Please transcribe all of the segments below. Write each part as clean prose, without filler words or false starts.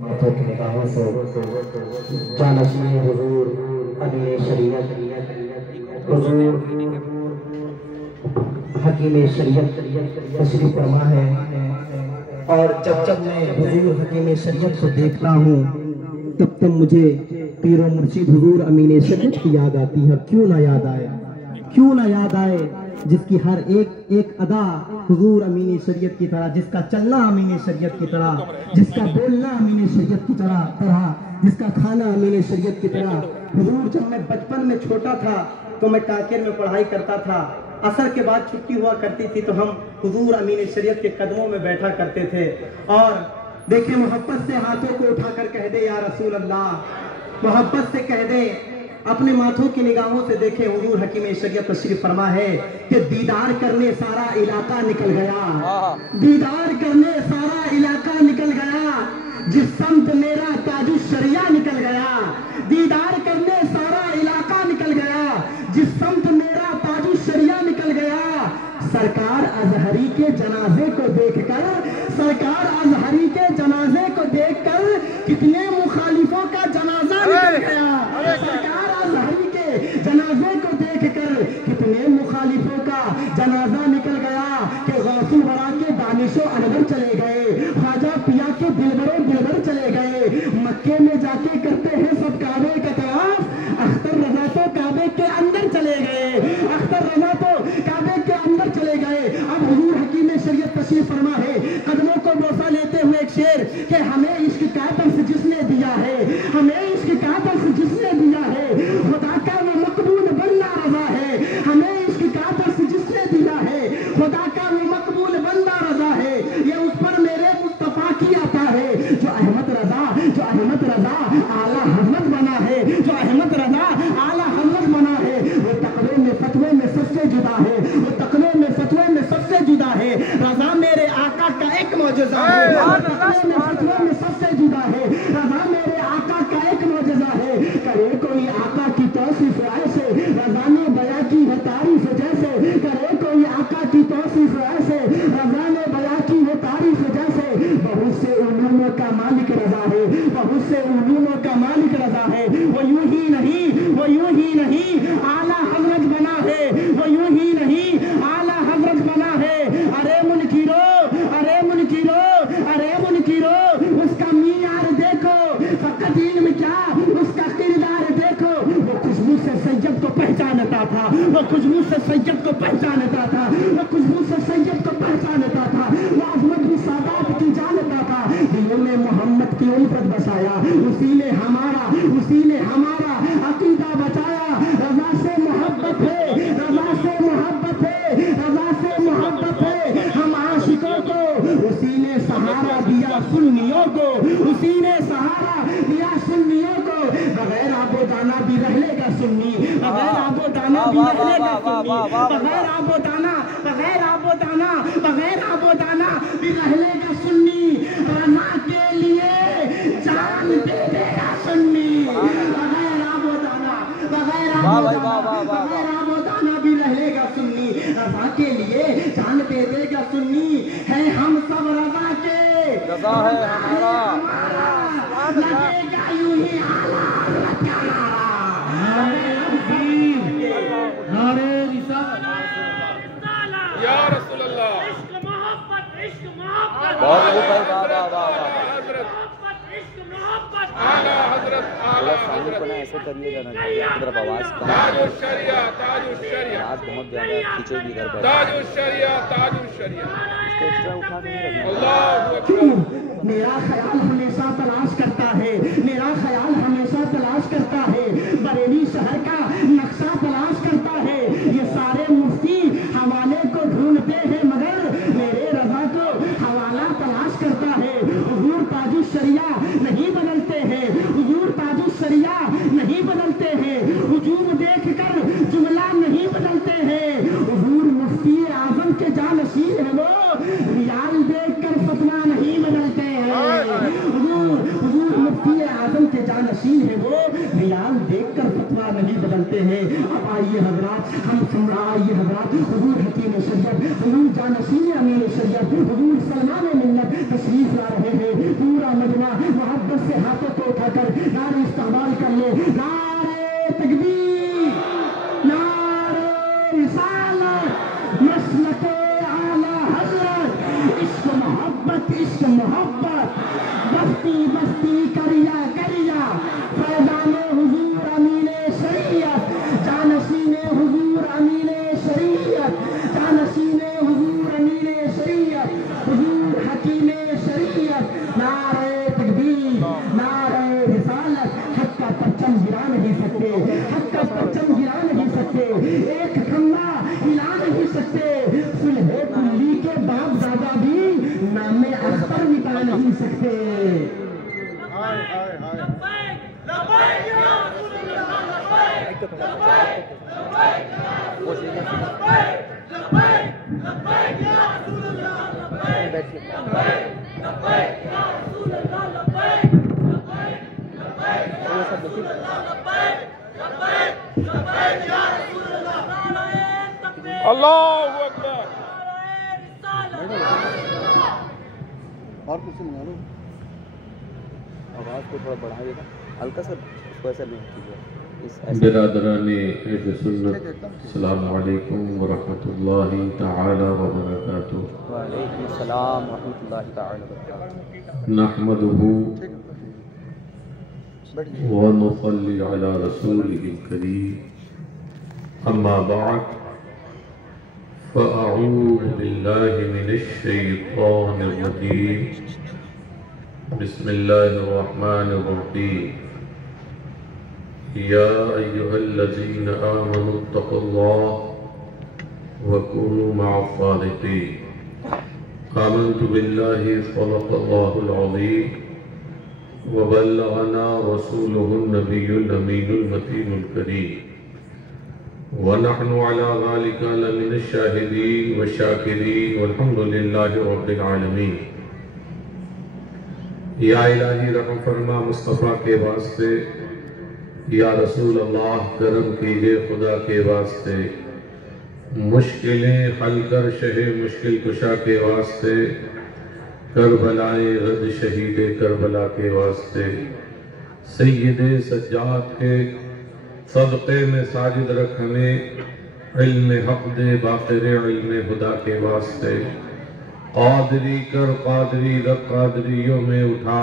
ماتوں کی نگاہوں سے جانشین حضور امین شریعت حضور حکیم شریعت تشریف فرما ہے، اور جب میں حضور حکیم شریعت کو دیکھتا ہوں تب مجھے پیر و مرشد حضور امین شریعت کی یاد آتی ہے۔ کیوں نہ یاد آئے جس کی ہر ایک ادا حضور امین شریعت کی طرح، جس کا چلنا امین شریعت کی طرح، جس کا بولنا امین شریعت کی طرح، جس کا کھانا امین شریعت کی طرح۔ حضور جب میں بچپن میں چھوٹا تھا تو میں کاکر میں پڑھائی کرتا تھا، عصر کے بعد چھٹی ہوا کرتی تھی تو ہم حضور امین شریعت کے قدموں میں بیٹھا کرتے تھے، اور دیکھیں محبت سے ہاتھوں کو اٹھا کر کہہ دے یا رسول اللہ، محبت سے کہہ دے، اپنے ماتھوں کی نگاہوں سے دیکھیں حضور حکیم شریعت تشریف فرما ہے کہ دیدار کرنے سارا علاقہ نکل گیا، دیدار کرنے سارا علاقہ نکل گیا، جس سمت میرا تاج الشریعہ نکل گیا، دیدار کرنے سارا علاقہ نکل گیا، جس سمت میرا تاج الشریعہ نکل گیا۔ سرکار ازہری کے جنازے کو دیکھ کر، سرکار ازہری کے جنازے کو دیکھ کر کتنے مخالفوں کا جنازہ نکل گیا، سرکار ازہری کے جنازے کو دیکھ کر کتنے مخالفوں کا جنازہ نکل گیا کہ غوث الورا کے دانش و انور چلے گئے، خواجہ پیا کے دلبر چلے گئے، مکے میں جا کے کرتے ہیں سب کعبے کا طواف، اختر رضا تو کعبے کے اندر چلے گئے، اختر رضا تو کعبے کے اندر چلے گئے۔ اب حضور حکیم شریعت تشریف فرما ہے، قدموں کو بوسہ لیتے ہوئے ایک شعر کہ ہمیں عشق کا درس جس نے دیا ہے، ہمیں عشق کا درس جس نے دیا ہے، خدا کا وہ مقبول بندہ رضا ہے، ہمیں عشق کا درس جس نے دیا ہے، خدا کا وہ مقبول بندہ رضا ہے، یہ اس پر میرے مصطفیٰ کی عطا ہے، جو احمد رضا اعلیٰ حضرت بنا ہے، جو احمد رضا اعلیٰ حضرت بنا ہے، وہ تقوی میں فتوے میں سب سے جدا ہے، وہ تقوی میں فتوے میں سب سے جدا ہے، رضا میرے آقا کا ایک معجزہ ہے، تقوی میں فتوے میں سب سے جدا ہے، رضا میرے آقا کا ایک معجزہ ہے، کرے کوئی آقا کی توصیف ایسے، رضا نے بیاں کی ہے تعریف جیسے، کرے کوئی آقا کی توصیف ایسے، رضا نے بیاں کی ہے تعریف جیسے، بہت سے علوموں کا مالک رضا ہے، بہت سے علوموں کا مالک رضا ہے، وہ یوں ہی نہیں اعلیٰ حضرت بنا ہے، وہ یوں ہی نہیں اعلیٰ حضرت بنا ہے۔ ارے منکرو اس کا معیار دیکھو، فقط علم کیا اس کا کردار دیکھو، وہ خوشبو سے سید کو پہچانتا تھا، وہ خوشبو سے سید کو پہچانتا تھا، وہ خوشبو سے سید کو پہچانتا تھا، وہ عظمت بھی سادات کی جانتا تھا، دلوں میں محمد کی الفت بسایا، اسی نے ہمارا عقیدہ بچایا، رضا سے محبت ہے، رضا سے محبت ہے، رضا سے محبت ہے، ہم عاشقوں کو اسی نے سہارا دیا، سنیوں کو اسی نے سہارا دیا، سنیوں کو، بغیر آب و دانا بھی رہ لے گا سنی، بغیر آب و دانا بھی رہ لے گا سنی، بغیر آب و دانا بھی رہ لے گا سنی، رضا کے لیے جان دے دے گا سنی، بغیر آب و دانا بھی رہ لے گا سنی، رضا کے لیے جان دے دے گا سنی، ہے ہم سب رضا کے، رضا ہے ہمارا، لگے گا یوں ہی اعلیٰ حضرت کا نعرہ، یا رسول اللہ، عشق محبت بہت خوب ہے، اعلیٰ حضرت ایسے کریے گا نا طرف آواز تاج الشریعہ، تاج الشریعہ، آواز بہت زیادہ کھینچے گی ادھر تاج الشریعہ، تاج الشریعہ، اٹھا کے نہیں رکھنا۔ اللہ اکبر۔ میرا خیال ہمیشہ تلاش کرتا ہے، میرا خیال ہمیشہ تلاش کرتا ہے، بریلی شہر کا نقشہ تلاش کرتا ہے، یہ سارے مفتی حوالے کو ڈھونڈتے ہیں مگر میرے رضا کو حوالہ تلاش کرتا ہے، حضور تاج الشریعہ نہیں بدلتے ہیں، حضور تاج الشریعہ نہیں بدلتے ہیں، ہجوم دیکھ کر جملہ نہیں بدلتے ہیں، حضور مفتی اعظم کے جانشین ہیں، وہ ریال دیکھ کر فتویٰ نہیں بدلتے ہیں، حضور مفتی اعظم کے جانشین ہیں، وہ ریال دیکھ کر فتویٰ نہیں بدلتے ہیں۔ اب آئیے حضرات، آئیے حضرات، حضور حکیم شریعت، حضور جانشین امین شریعت، حضور سلمان ملت تشریف لا رہے ہیں، پورا مجمع محبت ہاتھوں کو اٹھا کر نعرہ استقبال کر لے. نعرہ تکبیر، نعرہ رسالت، مسلک اعلی حضرت، عشق محبت، عشق محبت، بستی بستی کریا کریا، فیضان حضور امین شریعت، جانشین حضور امین شریعت، جانشین حضور امین شریعت، حضور حکیم شریعت. نعرہ تکبیر، نعرہ رسالت. حق کا پرچم گرا نہیں سکتے، حق کا پرچم گرا نہیں سکتے، ایک کھمبا ہلا نہیں سکتے. صلح کلی کے باپ دادا بھی نام اختر مٹا نہیں سکتے. اللہ اکبر. اور کچھ منگا لو. آواز کو تھوڑا بڑھائیے گا ہلکا سا، اس کو ایسا نہیں کیجیے. برادران اہل سنت، السلام علیکم ورحمۃ اللہ تعالی وبرکاتہ. وعلیکم السلام ورحمۃ اللہ تعالی وبرکاتہ. نحمده ونصلي على رسوله الكريم. اما بعد، فاعوذ بالله من الشيطان الرجيم. بسم الله الرحمن الرحيم. يا أيها الذين آمنوا اتقوا الله وكونوا مع الصادقين. آمنت بالله صدق الله العظيم وبلغنا رسوله النبي الأمين المتين الكريم. ونحن على ذلك لمن الشاهدين والشاكرين والحمد لله رب العالمين. یا الہی رحم فرما مصطفیٰ کے واسطے، یا رسول اللہ کرم کیجئے خدا کے واسطے، مشکلیں حل کر شہ مشکل کشا کے واسطے، کربلائے غد شہید کربلا کے واسطے، سید سجاد کے صدقے میں ساجد رکھ ہمیں، علم حق دے باقر علم خدا کے واسطے، قادری کر قادری رکھ قادریوں میں اٹھا،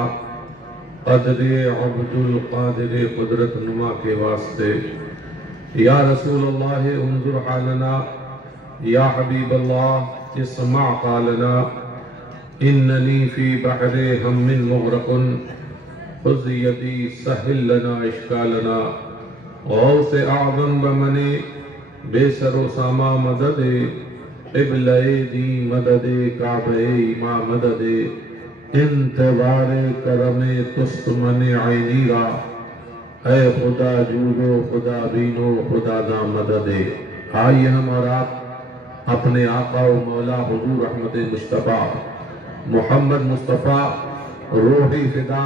قدر عبد القادر قدرت نما کے واسطے. یا رسول اللہ انظر حالنا، یا حبیب اللہ اسمع قالنا، اننی فی بحر ہم مغرق خذ یدی سہل لنا اشکالنا. غوث اعظم بمنے بے سر و ساما مدد، قبلہ دی مدد کعبہ ایما مدد، انتظار کرم تست من عینی را، اے خدا جودو خدا بینو خدا دا مدد. آئیے ہم اور آپ اپنے آقا و مولا حضور احمد مصطفیٰ محمد مصطفیٰ روحی فدا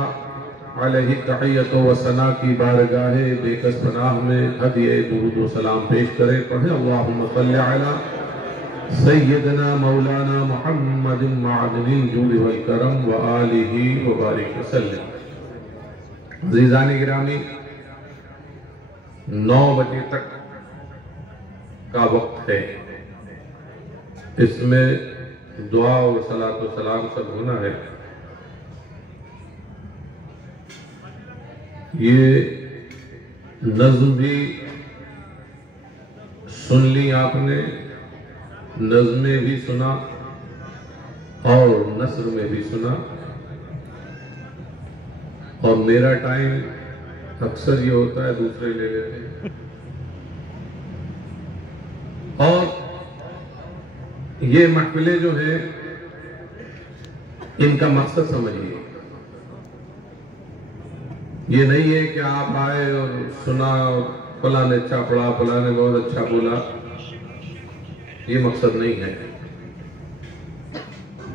علیہ تحیت و ثنا کی بارگاہ بے کس پناہ میں ہدیہ درود و سلام پیش کریں. پڑھیں اللہم صلی علی سیدنا مولانا محمد معدن الجود والکرم وآلہ وبارک وسلم. عزیزان گرامی، 9 بجے تک کا وقت ہے، اس میں دعا و صلاۃ و سلام سب ہونا ہے. یہ نظم بھی سن لی آپ نے، نظمیں بھی سنا اور نثر میں بھی سنا. اور میرا ٹائم اکثر یہ ہوتا ہے دوسرے لے لیتے ہیں. اور یہ محفلیں جو ہیں ان کا مقصد سمجھیے. یہ نہیں ہے کہ آپ آئے اور سنا اور فلاں نے اچھا پڑھا فلاں نے بہت اچھا بولا، یہ مقصد نہیں ہے،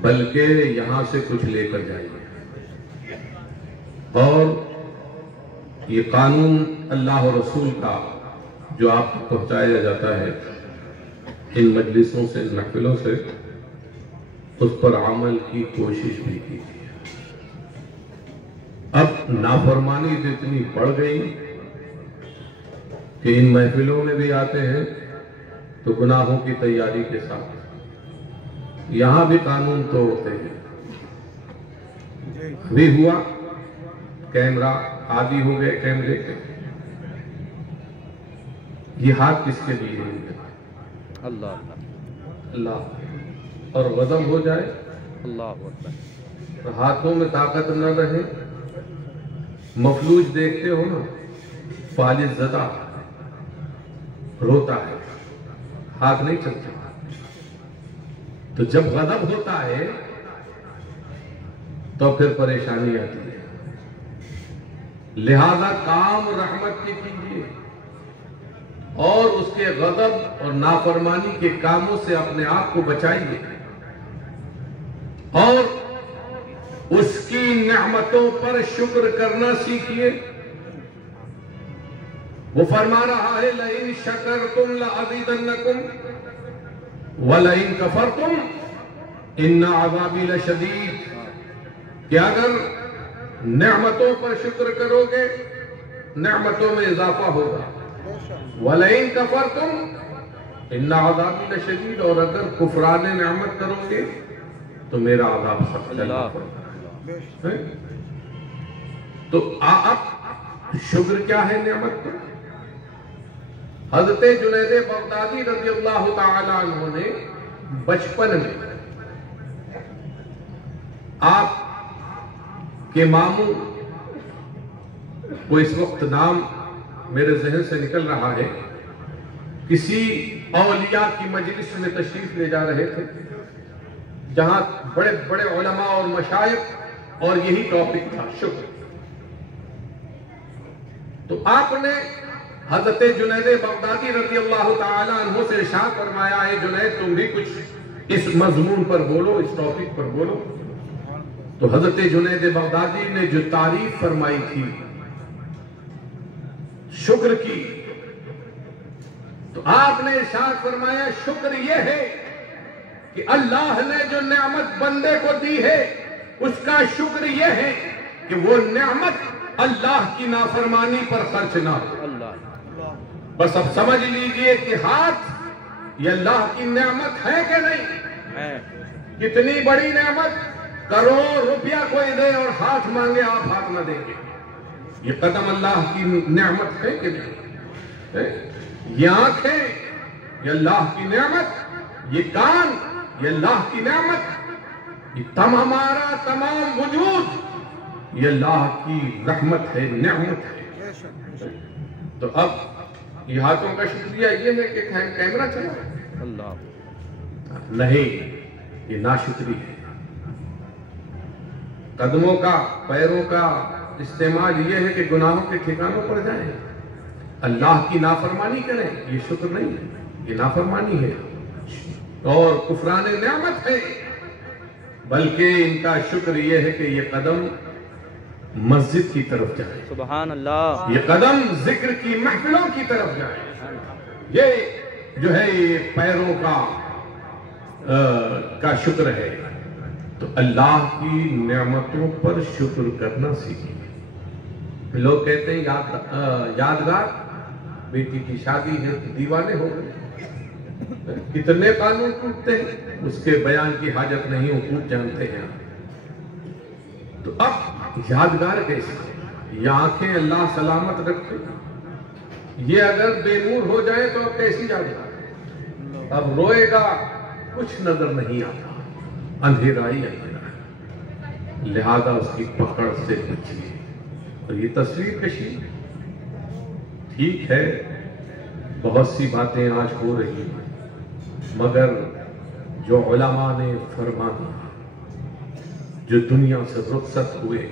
بلکہ یہاں سے کچھ لے کر جائیے. اور یہ قانون اللہ و رسول کا جو آپ کو پہنچایا جاتا ہے ان مجلسوں سے، ان محفلوں سے، اس پر عمل کی کوشش بھی کیجیے. اب نافرمانی تو اتنی بڑھ گئی کہ ان محفلوں میں بھی آتے ہیں تو گناہوں کی تیاری کے ساتھ، یہاں بھی قانون توڑتے ہیں۔ بھی ہوا کیمرہ، عادی ہو گئے کیمرے کے، یہ ہاتھ کس کے لیے ہے؟ اللہ اللہ۔ اور غضب ہو جائے، اللہ اکبر، ہاتھوں میں طاقت نہ رہے، مفلوج دیکھتے ہو نا، فالج زدہ روتا ہے، ہاتھ نہیں چلتا۔ تو جب غضب ہوتا ہے تو پھر پریشانی آتی ہے۔ لہذا کام رحمت کے کیجیے اور اس کے غضب اور نافرمانی کے کاموں سے اپنے آپ کو بچائیے، اور اس کی نعمتوں پر شکر کرنا سیکھیے۔ وہ فرما رہا ہے لئن شکرتم لأزیدنکم ولئن کفرتم ان عذابی لشدید، کہ اگر نعمتوں پر شکر کرو گے نعمتوں میں اضافہ ہوگا، وَلَئِن كَفَرْتُمْ إِنَّ عَذَابِي لَشَدِيدٌ، اور اگر کفران نعمت کرو گے تو میرا عذاب سخت ہے۔ تو اب شکر کیا ہے نعمت پر؟ حضرت جنید بغدادی رضی اللہ تعالی عنہ نے بچپن میں آپ کے ماموں کو، اس وقت نام میرے ذہن سے نکل رہا ہے، کسی اولیاء کی مجلس میں تشریف لے جا رہے تھے جہاں بڑے بڑے علماء اور مشائخ، اور یہی ٹاپک تھا شکر۔ تو آپ نے حضرت جنید بغدادی رضی اللہ تعالی عنہ سے ارشاد فرمایا ہے جنید تم بھی کچھ اس مضمون پر بولو، اس ٹاپک پر بولو۔ تو حضرت جنید بغدادی نے جو تعریف فرمائی تھی شکر کی، تو آپ نے ارشاد فرمایا شکر یہ ہے کہ اللہ نے جو نعمت بندے کو دی ہے اس کا شکر یہ ہے کہ وہ نعمت اللہ کی نافرمانی پر خرچ نہ ہو۔ بس اب سمجھ لیجئے کہ ہاتھ یہ اللہ کی نعمت ہے کہ نہیں؟ کتنی بڑی نعمت، کروڑ روپیہ کوئی دے اور ہاتھ مانگے آپ ہاتھ نہ دیں گے، یہ قدم اللہ کی نعمت ہے کہ نہیں؟ یہ آنکھیں یہ اللہ کی نعمت، یہ کان یہ اللہ کی نعمت، یہ ہمارا تمام وجود یہ اللہ کی رحمت ہے، نعمت ہے۔ تو اب یہ ہاتھوں کا شکریہ یہ ہے کہ کیمرہ چلا اللہ نہیں، یہ ناشکری ہے۔ قدموں کا، پیروں کا استعمال یہ ہے کہ گناہوں کے ٹھکانوں پر جائیں، اللہ کی نافرمانی کریں، یہ شکر نہیں ہے، یہ نافرمانی ہے اور کفران نعمت ہے۔ بلکہ ان کا شکر یہ ہے کہ یہ قدم مسجد کی طرف جائے، سبحان اللہ، یہ قدم ذکر کی محفلوں کی طرف جائے، یہ جو ہے یہ پیروں کا شکر ہے۔ تو اللہ کی نعمتوں پر شکر کرنا سیکھیں۔ لوگ کہتے ہیں یادگار، بیٹی کی شادی ہے دیوانے ہو گئے، کتنے قانون ٹوٹتے ہیں، اس کے بیان کی حاجت نہیں، حقوق جانتے ہیں۔ تو اب یادگار کیسے؟ یہ آنکھیں اللہ سلامت رکھے، یہ اگر بے نور ہو جائے تو اب کیسی یادگار؟ اب روئے گا کچھ نظر نہیں آتا، اندھیرا ہی اندھیرا ہے، لہذا اس کی پکڑ سے بچیے۔ اور یہ تصویر کشی ٹھیک ہے، بہت سی باتیں آج ہو رہی ہیں، مگر جو علماء نے فرما دیا، جو دنیا سے رخصت ہوئے،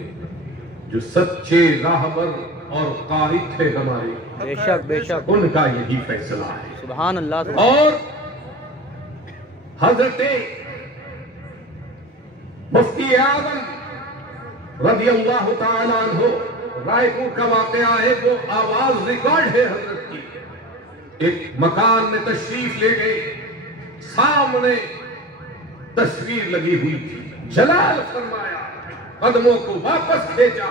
جو سچے راہبر اور قائد تھے ہمارے، بے شک بے شک، ان کا یہی فیصلہ ہے۔ سبحان اللہ۔ اور حضرت مفتی اعظم رضی اللہ تعالیٰ عنہ، رائے پور کا واقعہ ہے، وہ آواز ریکارڈ ہے حضرت کی۔ ایک مکان میں تشریف لے گئے، سامنے تصویر لگی ہوئی تھی، جلال فرمایا، قدموں کو واپس کھینچا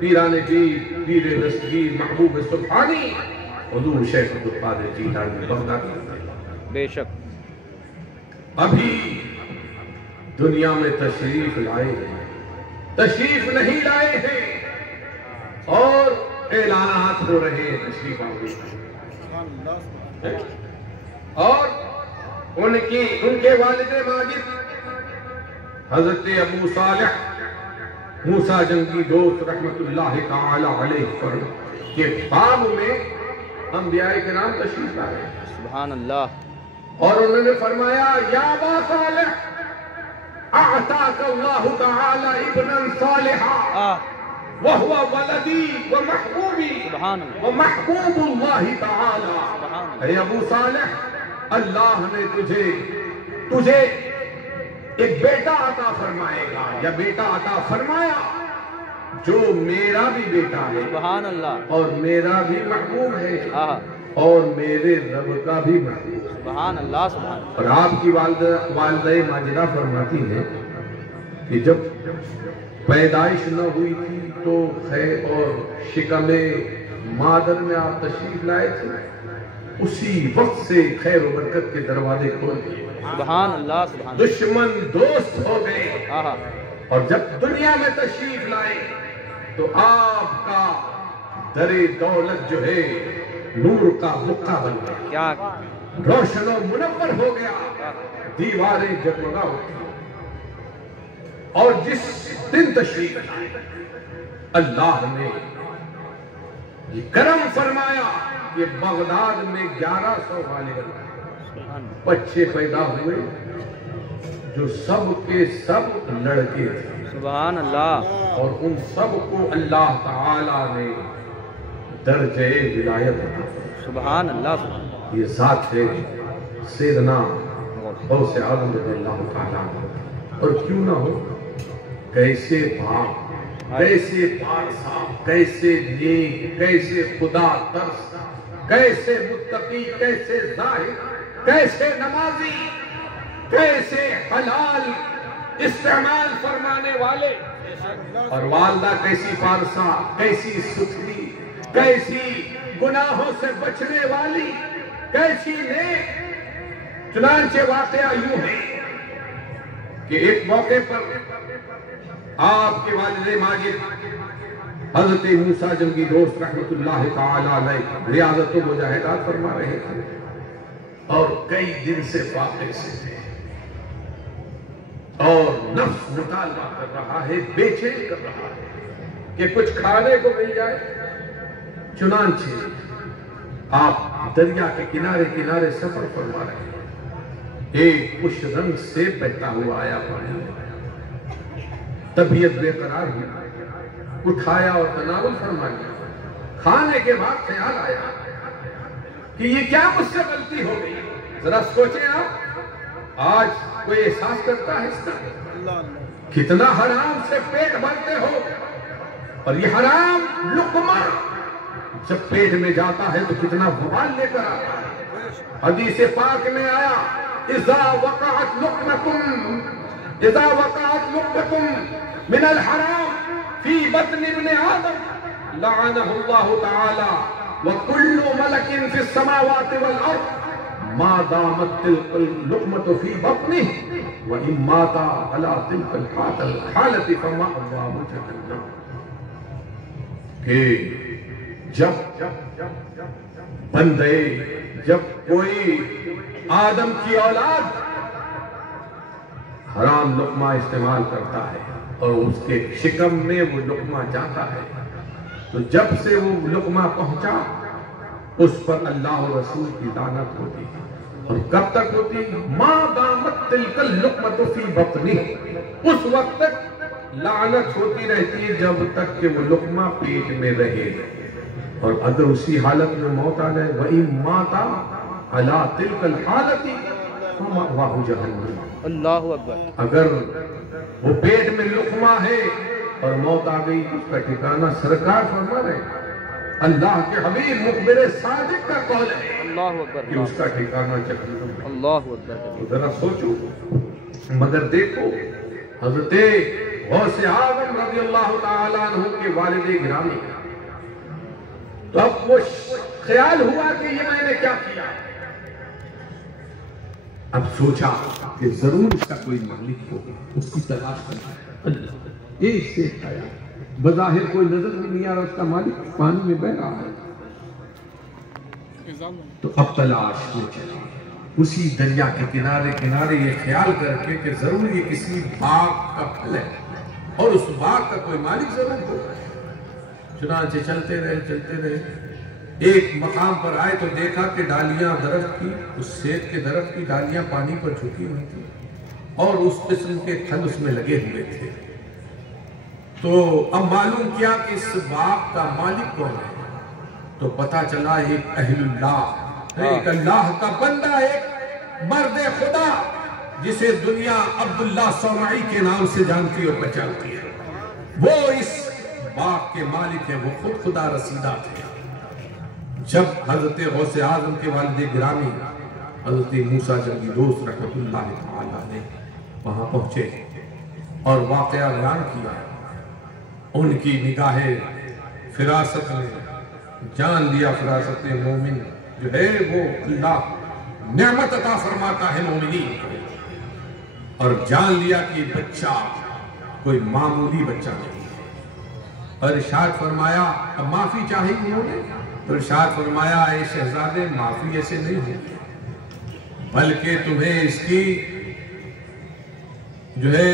پیران پیر پیر دستگیر محبوب سبحانی حضور شیخ عبدالقادر جیلانی بغدادی بے شک ابھی دنیا میں تشریف لائے ہیں، تشریف نہیں لائے ہیں اور اعلانات ہو رہے ہیں تشریف آوری اور ان کے والد ماجد حضرت ابو صالح موسیٰ جنگی دوست رحمت اللہ تعالی علیہ کے باب میں انبیاء کرام تشریف لائے سبحان اللہ اور انہوں نے فرمایا یا ابا صالح اعطاک اللہ تعالی ابنا صالحا وہو ولدی ومحبوبی سبحان اللہ ومحبوب اللہ تعالی اے ابو صالح اللہ نے تجھے ایک بیٹا عطا فرمائے گا یا بیٹا عطا فرمایا جو میرا بھی بیٹا ہے سبحان اللہ اور میرا بھی محبوب ہے اور میرے رب کا بھی محبوب ہے سبحان اللہ سبحان اللہ اور آپ کی والدہ ماجدہ فرماتی ہے کہ جب پیدائش نہ ہوئی تھی تو خیر اور شکم مادر میں آپ تشریف لائے تھے اسی وقت سے خیر و برکت کے دروازے کھول دیے سبحان اللہ سبحان اللہ دشمن دوست ہو گئے آہا اور جب دنیا میں تشریف لائے تو آپ کا در دولت جو ہے نور کا بقع بن گیا کیا روشن و منور ہو گیا دیواریں جگمگا اٹھی اور جس دن تشریف لائے اللہ نے یہ کرم فرمایا کہ بغداد میں 1100 والے بچے پیدا ہوئے جو سب کے سب لڑکے تھے سبحان اللہ اور ان سب کو اللہ تعالی نے درجہ ولایت عطا فرمایا سبحان اللہ سبحان اللہ یہ ذات ہے سیدنا غوث اعظم رضی اللہ تعالیٰ عنہ اور کیوں نہ ہو کیسے باپ کیسے پارسا کیسے نیک کیسے خدا ترس کیسے متقی کیسے زاہد کیسے نمازی کیسے حلال استعمال فرمانے والے اور والدہ کیسی پارسا کیسی ستھری کیسی گناہوں سے بچنے والی کیسی نیک چنانچہ واقعہ یوں ہے کہ ایک موقع پر آپ کے والد ماجد حضرت موسیٰ جنگی دوست رحمت اللہ تعالی علیہ ریاضت و مجاہدات فرما رہے تھے اور کئی دن سے فاقے سے تھے اور نفس مطالبہ کر رہا ہے بے چین کر رہا ہے کہ کچھ کھانے کو مل جائے چنانچہ آپ دریا کے کنارے سفر فرما رہے ہیں ایک خوش رنگ سے بہتا ہوا آیا پانی طبیعت بے قرار ہوئی اٹھایا اور تناول فرما لیا کھانے کے بعد خیال آیا کہ یہ کیا مجھ سے غلطی ہو گئی ذرا سوچیں آپ آج کوئی احساس کرتا ہے اس کا کتنا حرام سے پیٹ بھرتے ہو اور یہ حرام لقمہ جب پیٹ میں جاتا ہے تو کتنا وبال لے کر آتا ہے حدیث پاک میں آیا اذا وقعت لقمة من الحرام في بطن ابن آدم لعنه الله تعالى وكل ملك في السماوات والأرض ما دامت تلك اللقمة في بطنه وإن مات على تلك الحالة فمأواه جهنم کہ جب بندے جب کوئی آدم کی اولاد حرام لقمہ استعمال کرتا ہے اور اس کے شکم میں وہ لقمہ جاتا ہے تو جب سے وہ لقمہ پہنچا اس پر اللہ و رسول کی لعنت ہوتی ہے اور کب تک ہوتی ما دامت تلک اللقمۃ فی بطنہ اس وقت تک لعنت ہوتی رہتی ہے جب تک کہ وہ لقمہ پیٹ میں رہے اور اگر اسی حالت میں موت آ جائے وَإِن مَاتَ عَلَىٰ تِلْكَ الْحَالَةِ فَمَأْوَاهُ جَهَنَّمُ اللہ اکبر اگر وہ پیٹ میں لقمہ ہے اور موت آ گئی اس کا ٹھکانہ سرکار فرما رہے اللہ کے حبیب مخبر صادق کا قول ہے اللہ اکبر کہ اس کا ٹھکانہ جہنم ہے اللہ اکبر ذرا سوچو مگر دیکھو حضرت غوث اعظم رضی اللہ تعالیٰ عنہ کے والد گرامی. تو اب وہ خیال ہوا کہ یہ میں نے کیا کیا. اب سوچا کہ ضرور اس کا کوئی مالک ہوگا, اس کی تلاش کرنا ہے. اللہ ایک سے آیا, بظاہر کوئی نظر بھی نہیں آ رہا, اس کا مالک پانی میں بہ رہا ہے. تو اب تلاش میں چلا, اسی دریا کے کنارے کنارے یہ خیال کر کے کہ ضرور یہ کسی باغ کا پھل ہے اور اس باغ کا کوئی مالک ضرور ہوگا. چنانچہ چلتے رہے. ایک مقام پر آئے تو دیکھا کہ ڈالیاں درخت کی, اس سیب کے درخت کی ڈالیاں پانی پر جھکی ہوئی تھی اور اس قسم کے پھل اس میں لگے ہوئے تھے. تو اب معلوم کیا کہ اس باغ کا مالک کون ہے. تو پتا چلا ایک اہل اللہ, ایک اللہ کا بندہ, ایک مرد خدا جسے دنیا عبداللہ صومعی کے نام سے جانتی اور پہچانتی ہے. وہ اس باغ کے مالک ہیں, وہ خود خدا رسیدہ تھے. جب حضرت غوث اعظم کے والد گرامی حضرت موسیٰ جنگی دوست رحمت اللہ تعالیٰ نے وہاں پہنچے اور واقعہ بیان کیا, ان کی نگاہ فراست نے جان لیا. فراست مومن جو ہے وہ اللہ نعمت عطا فرماتا ہے مومنین کو, اور جان لیا کہ بچہ کوئی معمولی بچہ نہیں ہے. اور ارشاد فرمایا, اب معافی چاہی انہوں نے, تو ارشاد فرمایا اے شہزادے معافی ایسے نہیں ہوگی, بلکہ تمہیں اس کی جو ہے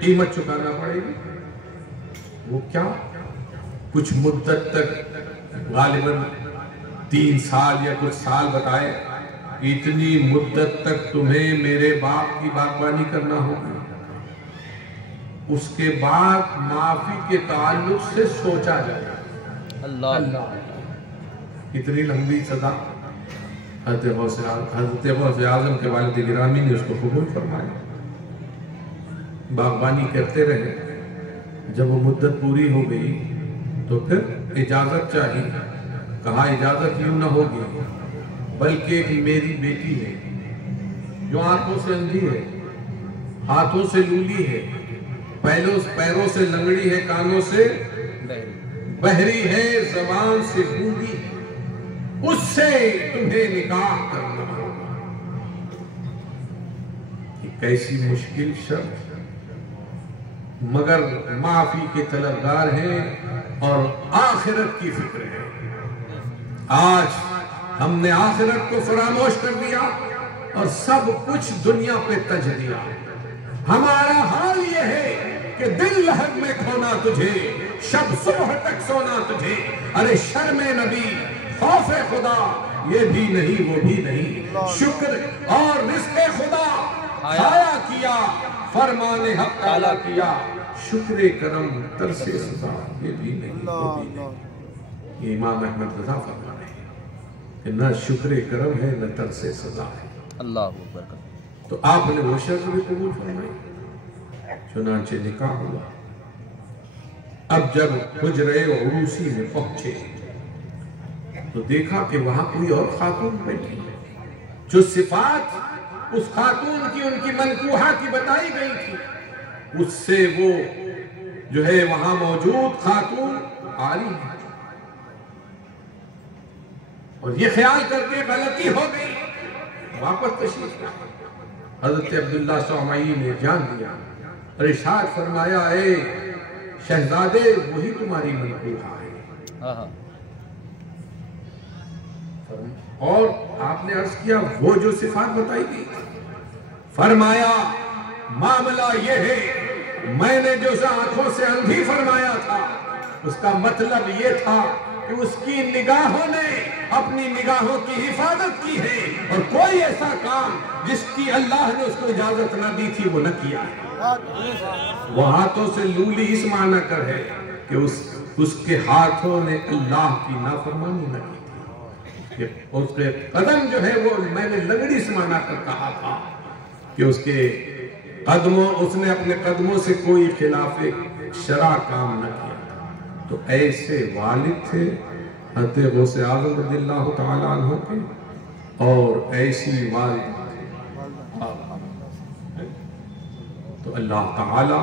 قیمت چکانا پڑے گی. وہ کیا؟ کچھ مدت تک, غالباً 3 سال یا کچھ سال بتائے, اتنی مدت تک تمہیں میرے باپ کی باغبانی کرنا ہوگی. اس کے بعد معافی کے تعلق سے سوچا جائے. اللہ اتنی لمبی سزا. حضرت غوث اعظم کے والد گرامی نے اس کو قبول فرمایا, باغبانی کرتے رہے. جب وہ مدت پوری ہو گئی تو پھر اجازت چاہی. کہا اجازت یوں نہ ہوگی, بلکہ ایک میری بیٹی ہے جو آنکھوں سے اندھی ہے, ہاتھوں سے لولی ہے, پیروں سے لنگڑی ہے, کانوں سے بہری ہے, زبان سے گونگی ہے, اس سے تمہیں نکاح کرنا ہوگا. کیسی مشکل شرط, مگر معافی کے طلبگار ہیں اور آخرت کی فکر ہے. آج ہم نے آخرت کو فراموش کر دیا اور سب کچھ دنیا پہ تج دیا. ہمارا حال یہ ہے کہ دل لہر میں کھونا تجھے, شب صبح تک سونا تجھے. ارے شرم نبی, خوف خدا, یہ بھی نہیں وہ بھی نہیں. شکر اور رزق خدا ضائع کیا, فرمان حق تعالیٰ کیا. شکر کرم ترس سزا, یہ بھی نہیں وہ بھی نہیں. یہ امام احمد رضا فرما رہے ہیں کہ نہ شکر کرم ہے نہ ترس سزا ہے. اللہ اکبر. تو آپ نے وہ شرط بھی قبول فرمائی. چنانچہ نکاح ہوا. اب جب حجرے عروسی میں پہنچے تو دیکھا کہ وہاں کوئی اور خاتون بیٹھی ہے. جو صفات اس خاتون کی, ان کی منکوحہ کی بتائی گئی تھی, اس سے وہ جو ہے وہاں موجود خاتون عاری ہے. اور یہ خیال کر کے غلطی ہو گئی, واپس تشریف لائے. حضرت عبداللہ صومعی نے جان دیا اور ارشاد فرمایا اے شہزادے وہی تمہاری منکوحہ ہے. اور آپ نے عرض کیا وہ جو صفات بتائی گئی. فرمایا معاملہ یہ ہے, میں نے جو آنکھوں سے اندھی فرمایا تھا اس کا مطلب یہ تھا کہ اس کی نگاہوں نے اپنی نگاہوں کی حفاظت کی ہے, اور کوئی ایسا کام جس کی اللہ نے اس کو اجازت نہ دی تھی وہ نہ کیا ہے. وہ ہاتھوں سے لولی اس معنی کر ہے کہ اس کے ہاتھوں نے اللہ کی نافرمانی نہ کی تھی. اس کے قدم جو ہے وہ میں نے لنگڑی سے معنی کر کہا تھا کہ اس کے قدموں, اس نے اپنے قدموں سے کوئی خلاف شرع کام نہ کیا. تو ایسے والد تھے حضرت غوث اعظم رضی اللہ تعالیٰ عنہ کے, اور ایسی والد. تو اللہ تعالیٰ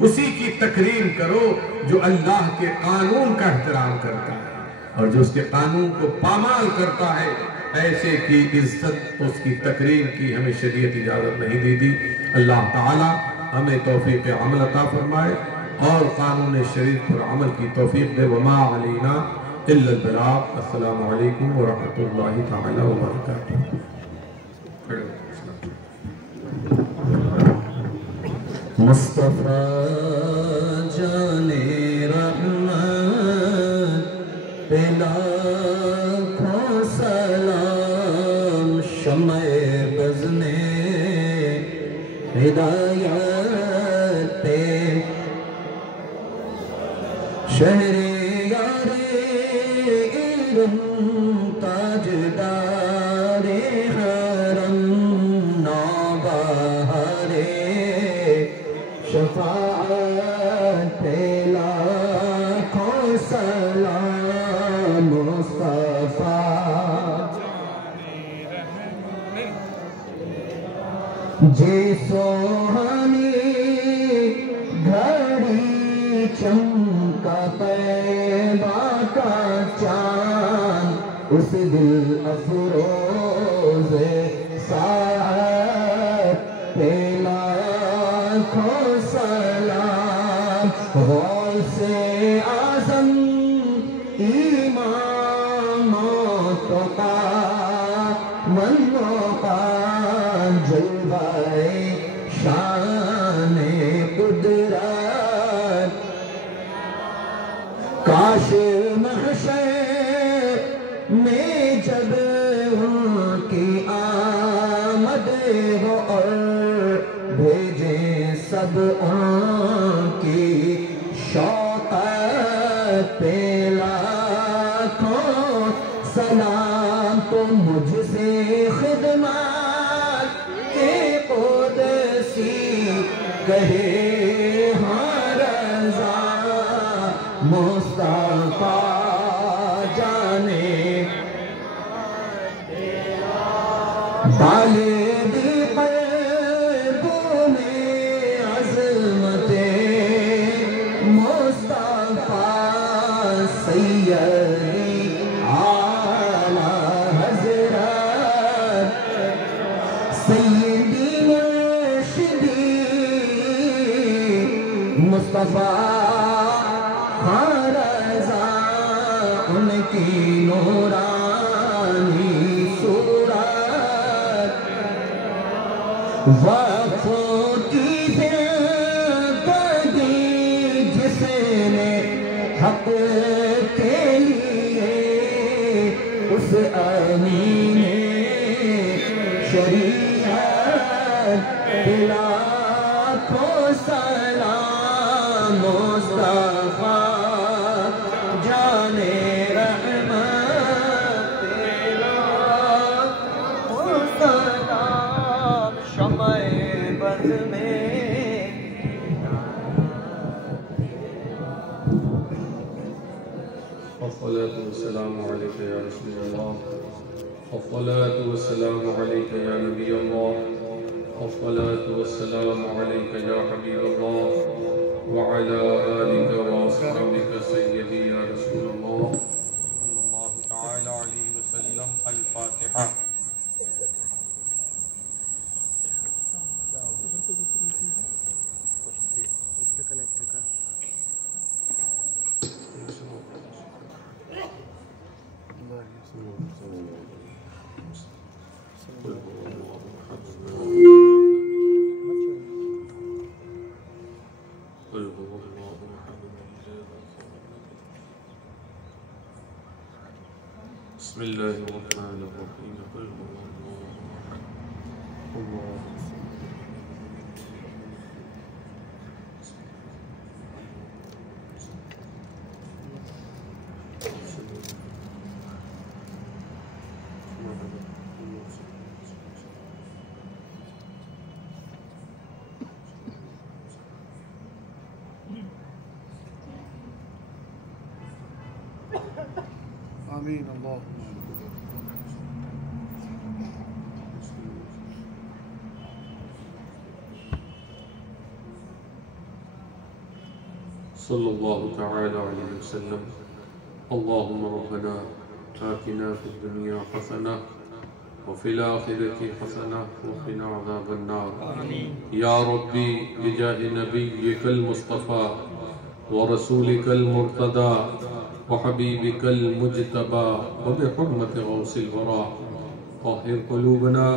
اسی کی تکریم کرو جو اللہ کے قانون کا احترام کرتا ہے، اور جو اس کے قانون کو پامال کرتا ہے ایسے کی عزت، اس کی تکریم کی ہمیں شریعت اجازت نہیں دی دی۔ اللہ تعالی ہمیں توفیق عمل عطا فرمائے اور قانون شریف پر عمل کی توفیق دے۔ وما علینا الا البلاغ۔ السلام علیکم ورحمۃ اللہ تعالی وبرکاتہ۔ مصطفیٰ جان رحمت پہ لاکھوں سلام، شمع بزم ہدایت پہ شہریار علم تاجدار حرم نوبہار شفاعت پہ لاکھوں سلام مصطفیٰ۔ جی سوہانی گھڑی چمکا طیبہ کا چاند، اس دل افروز ساعت پہ لاکھوں سلام، غوث اعظم امام تقی والوقا جلوہ شان قدرت، کاش محشر میں جب ان کی آمد ہو اور بھیجیں سب ان کی شوقت پہ لاکھوں سلام، تو مجھ سے خدمات کے قدسی کہے ہاں رضا مصطفیٰ جانے بالدی قلبوں میں عظمت مصطفیٰ سیدی اعلیٰ حضرت سیدی مرشدی مصطفیٰ ہاں رضا، ان کی نورانی صورت وقفوں کی زندگی جس نے حق کے لیے، اس امین شریعت پہ لاکھوں سلام مصطفیٰ جان رحمت پہ لاکھوں سلام، شمع بز میں الصلاة والسلام عليك يا رسول الله، الصلاة والسلام عليك يا نبي الله، الصلاة والسلام عليك يا حبيب الله، وعلى آلك وأصحابك سيدي يا رسول الله صلى الله تعالى عليه وسلم۔ الفاتحة۔ بسم الله الرحمن الرحيم، قل هو الله أحد الله آمین اللہم صلی اللہ تعالی علیہ وسلم. اللہم ربنا آتنا فی الدنیا حسنہ وفی الآخرة حسنہ وقنا عذاب النار. یا ربی بجاہ نبیک المصطفیٰ ورسولک المرتضی وحبیبک المجتبی وبحرمت غوث الورى طہر قلوبنا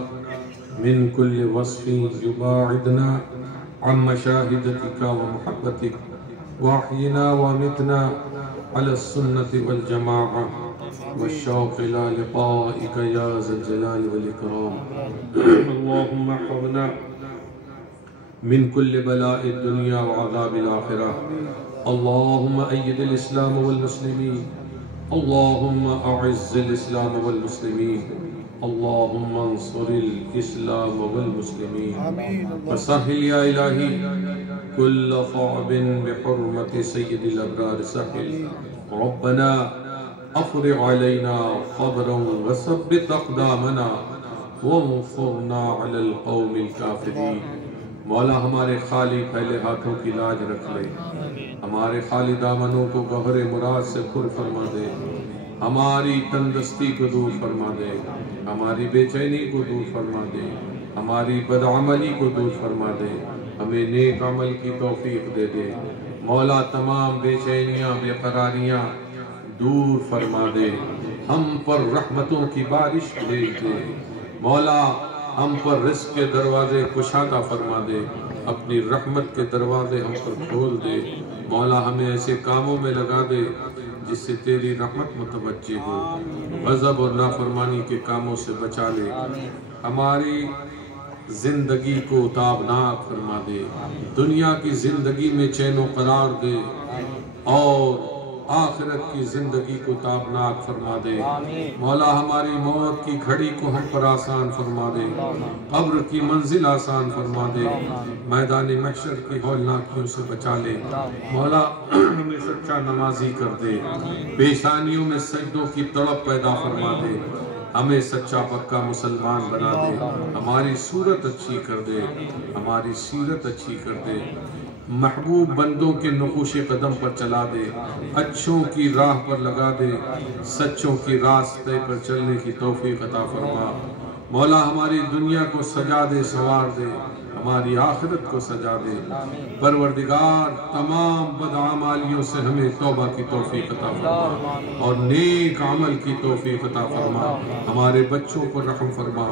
من كل وصف يباعدنا عن مشاهدتك ومحبتك واحينا وامتنا على السنة والجماعة والشوق إلى لقائك يا ذا الجلال والإكرام. اللهم احفظنا من كل بلاء الدنيا وعذاب الآخرة. اللهم أيد الإسلام والمسلمين. اللهم أعز الإسلام والمسلمين. اللهم انصر الإسلام والمسلمين. وسهل يا إلهي كل صعب بحرمة سيد الأبرار سهل. ربنا أفرغ علينا صبرا وثبت أقدامنا وانصرنا على القوم الكافرين. مولا ہمارے خالی پھیلے ہاتھوں کی لاج رکھ لے. ہمارے خالی دامنوں کو گہرے مراد سے پر فرما دے. ہماری تندرستی کو دور فرما دے. ہماری بے چینی کو دور فرما دے. ہماری بدعملی کو دور فرما دے. ہمیں نیک عمل کی توفیق دے دے. مولا تمام بے چینیاں بے قراریاں دور فرما دے. ہم پر رحمتوں کی بارش بھیج دے. مولا ہم پر رزق کے دروازے کشادہ فرما دے. اپنی رحمت کے دروازے ہم پر کھول دے. مولا ہمیں ایسے کاموں میں لگا دے جس سے تیری رحمت متوجہ ہو. غضب اور نافرمانی کے کاموں سے بچا لے. ہماری زندگی کو تابناک فرما دے. دنیا کی زندگی میں چین و قرار دے اور آخرت کی زندگی کو تابناک فرما دے. مولا ہماری موت کی گھڑی کو ہم پر آسان فرما دے. قبر کی منزل آسان فرما دے. میدان محشر کی ہولناکیوں سے بچا لے. مولا ہمیں سچا نمازی کر دے. پیشانیوں میں سجدوں کی تڑپ پیدا فرما دے. ہمیں سچا پکا مسلمان بنا دے. ہماری صورت اچھی کر دے. ہماری سیرت اچھی کر دے. محبوب بندوں کے نقوش قدم پر چلا دے. اچھوں کی راہ پر لگا دے. سچوں کی راستے پر چلنے کی توفیق عطا فرما. مولا ہماری دنیا کو سجا دے سنوار دے. ہماری آخرت کو سجا دے. پروردگار تمام بدعمالیوں سے ہمیں توبہ کی توفیق عطا فرما اور نیک عمل کی توفیق عطا فرما. ہمارے بچوں پر رحم فرما.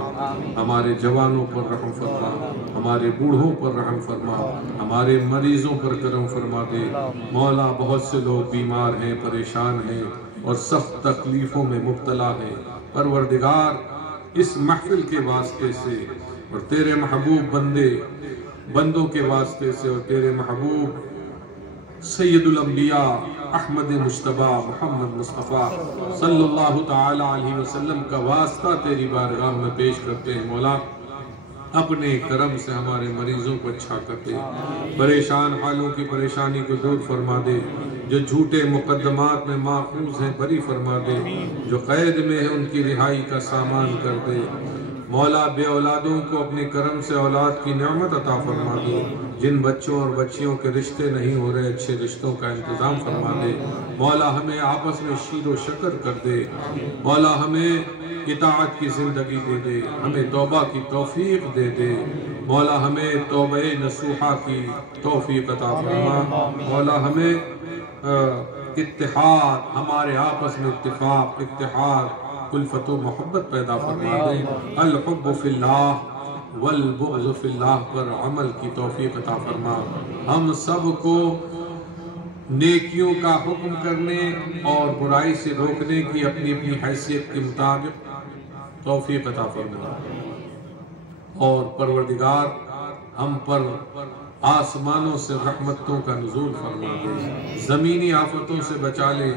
ہمارے جوانوں پر رحم فرما. ہمارے بوڑھوں پر رحم فرما. ہمارے مریضوں پر کرم فرما دے. مولا بہت سے لوگ بیمار ہیں، پریشان ہیں اور سخت تکلیفوں میں مبتلا ہیں. پروردگار اس محفل کے واسطے سے اور تیرے محبوب بندوں کے واسطے سے اور تیرے محبوب سید الانبیاء احمد مجتبی محمد مصطفیٰ صلی اللہ تعالی علیہ وسلم کا واسطہ تیری بارگاہ میں پیش کرتے ہیں. مولا اپنے کرم سے ہمارے مریضوں کو اچھا کر دے. پریشان حالوں کی پریشانی کو دور فرما دے. جو جھوٹے مقدمات میں ماخوذ ہیں بری فرما دے. جو قید میں ہیں ان کی رہائی کا سامان کر دے. مولا بے اولادوں کو اپنے کرم سے اولاد کی نعمت عطا فرما دے. جن بچوں اور بچیوں کے رشتے نہیں ہو رہے اچھے رشتوں کا انتظام فرما دے. مولا ہمیں آپس میں شیر و شکر کر دے. مولا ہمیں اطاعت کی زندگی دے دے. ہمیں توبہ کی توفیق دے دے. مولا ہمیں توبہ نصوحہ کی توفیق عطا فرما. مولا ہمیں اتحاد، ہمارے آپس میں اتحاد الفت و محبت پیدا فرما دے. الحب فی اللہ والبغض فی اللہ پر عمل کی توفیق عطا فرما. ہم سب کو نیکیوں کا حکم کرنے اور برائی سے روکنے کی اپنی اپنی حیثیت کے مطابق توفیق عطا فرما. اور پروردگار ہم پر آسمانوں سے رحمتوں کا نزول فرما دے. زمینی آفتوں سے بچا لے.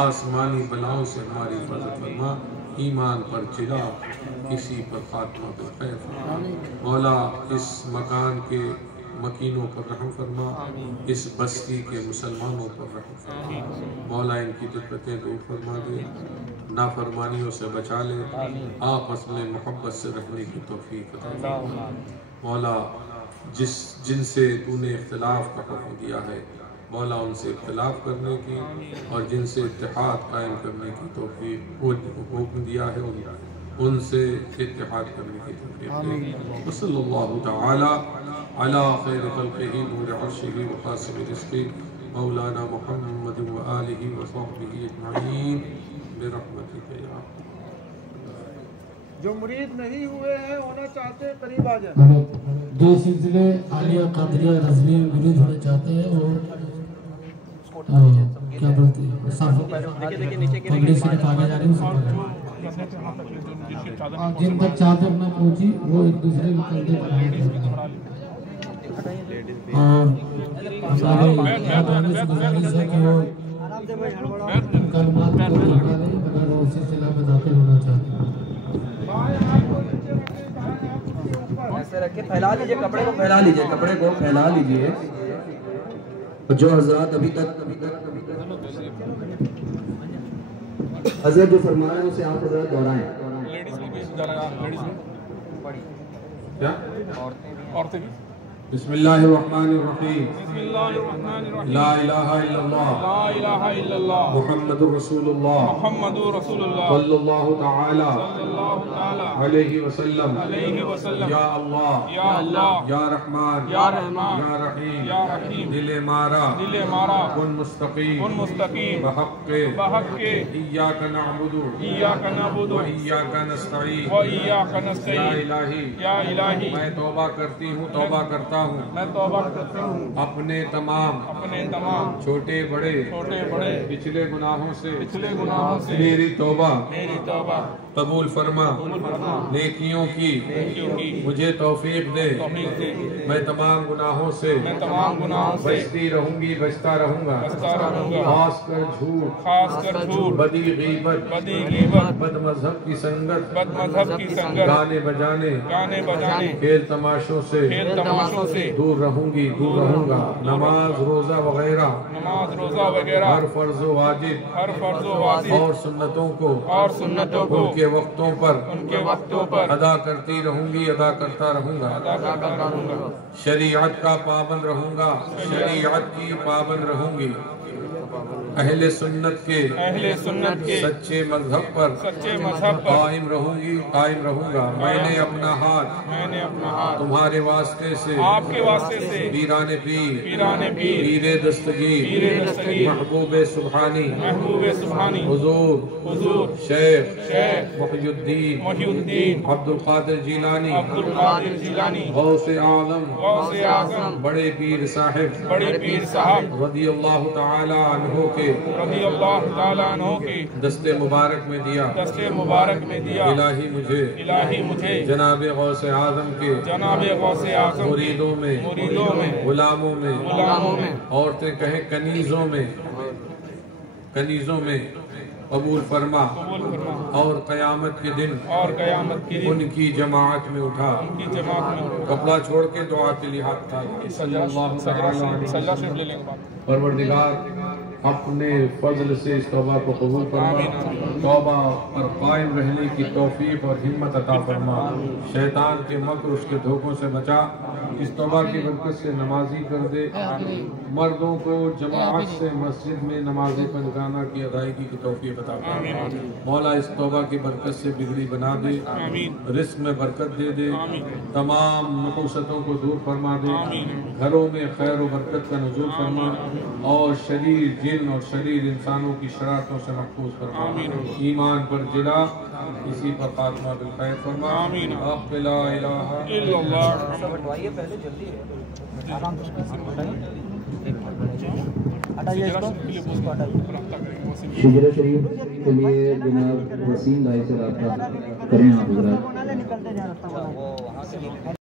آسمانی بلاؤں سے ہماری حفاظت فرما. ایمان پر چلا، کسی پر خاتمہ بالخیر فرما. مولا اس مکان کے مکینوں پر رحم فرما. اس بستی کے مسلمانوں پر رحم فرما. مولا ان کی دقتیں دور فرما دے. نافرمانیوں سے بچا لے. آپس میں محبت سے رہنے کی توفیق عطا فرما. مولا جن سے تو نے اختلاف کا حکم دیا ہے مولا ان سے اختلاف کرنے کی اور جن سے اتحاد قائم کرنے کی توفیق وہ حکم دیا ہے ان سے اتحاد کرنے کی توفیق دے. وصلی اللہ تعالی علی خیر خلقہ نور عرشہ وقاسم رزقہ مولانا محمد وآلہ وصحبہ اجمعین برحمتک یا جو مرید نہیں ہوئے ہیں ہونا چاہتے ہیں قریب آ جائیں. جو سلسلے عالیہ قادریہ رضویہ میں مرید ہونا چاہتے ہیں اور کیا بولتے ہیں پگڑی صرف آگے جا رہی ہیں جن تک چادر نہ پہنچی وہ ایک دوسرے کے کندھے پر ہاتھ رکھیں. اور ہمارے یاد آنے سے گزارش ہے کہ وہ کلمات کو نکالیں اگر وہ سلسلہ میں داخل ہونا چاہتے ہیں. ایسے رکھے پھیلا لیجئے کپڑے کو پھیلا لیجئے کپڑے کو پھیلا لیجئے. جو حضرات ابھی تک حضرت جو فرما رہے ہیں اسے آپ حضرات دہرائیں. کیا بسم اللہ الرحمن الرحیم. لا الہ الا اللہ محمد رسول اللہ صلی اللہ تعالی علیہ وسلم. یا اللہ یا رحمان یا رحیم دل مارا کن مستقیم بحق ایاک نعبد و ایاک نستعین. یا الہی میں توبہ کرتی ہوں توبہ کرتا ہوں اپنے تمام چھوٹے بڑے پچھلے گناہوں سے میری توبہ قبول فرما. نیکیوں کی مجھے توفیق دے. میں تمام گناہوں سے بچتی رہوں گی بچتا رہوں گا. خاص کر جھوٹ بدی غیبت بد مذہب کی سنگت گانے بجانے کھیل تماشوں سے دور رہوں گا. نماز روزہ وغیرہ ہر فرض و واجب اور سنتوں کو ان کے وقتوں پر ادا کرتی رہوں گی ادا کرتا رہوں گا. شریعت کا پابند رہوں گا شریعت کی پابند رہوں گی. اہل سنت کے سچے مذہب پر قائم رہوں گا. میں نے اپنا ہاتھ تمہارے واسطے سے پیران پیر پیر دستگیر محبوب سبحانی حضور شیخ محی الدین عبد القادر جیلانی غوث اعظم بڑے پیر صاحب رضی اللہ تعالی عنہ کے دست مبارک میں دیا. الہی مجھے جناب غوث اعظم کے مریدوں میں غلاموں میں عورتیں کہیں کنیزوں میں قبول فرما اور قیامت کے دن ان کی جماعت میں اٹھا. کپڑا چھوڑ کے دعا کے لیے ہاتھ اٹھا. پروردگار اپنے فضل سے اس توبہ کو قبول فرما. توبہ پر قائم رہنے کی توفیق اور ہمت عطا فرما. شیطان کے مکر اس کے دھوکوں سے بچا. اس توبہ کی برکت سے نمازی کر دے. مردوں کو جماعت سے مسجد میں نماز پنجگانہ کی ادائیگی کی توفیق عطا فرما. مولا اس توبہ کی برکت سے بگڑی بنا دے. رزق میں برکت دے دے. تمام نحوستوں کو دور فرما دے. گھروں میں خیر و برکت کا نزول فرما اور شریر جن اور شریر انسانوں کی شرارتوں سے محفوظ فرما. ایمان پر جلا اسی پر خاتمہ بالخیر فرما. حق لا الہ الا اللہ. شجرہ شریف کے لیے جناب وسیم بھائی سے رابطہ کریں آپ حضرات.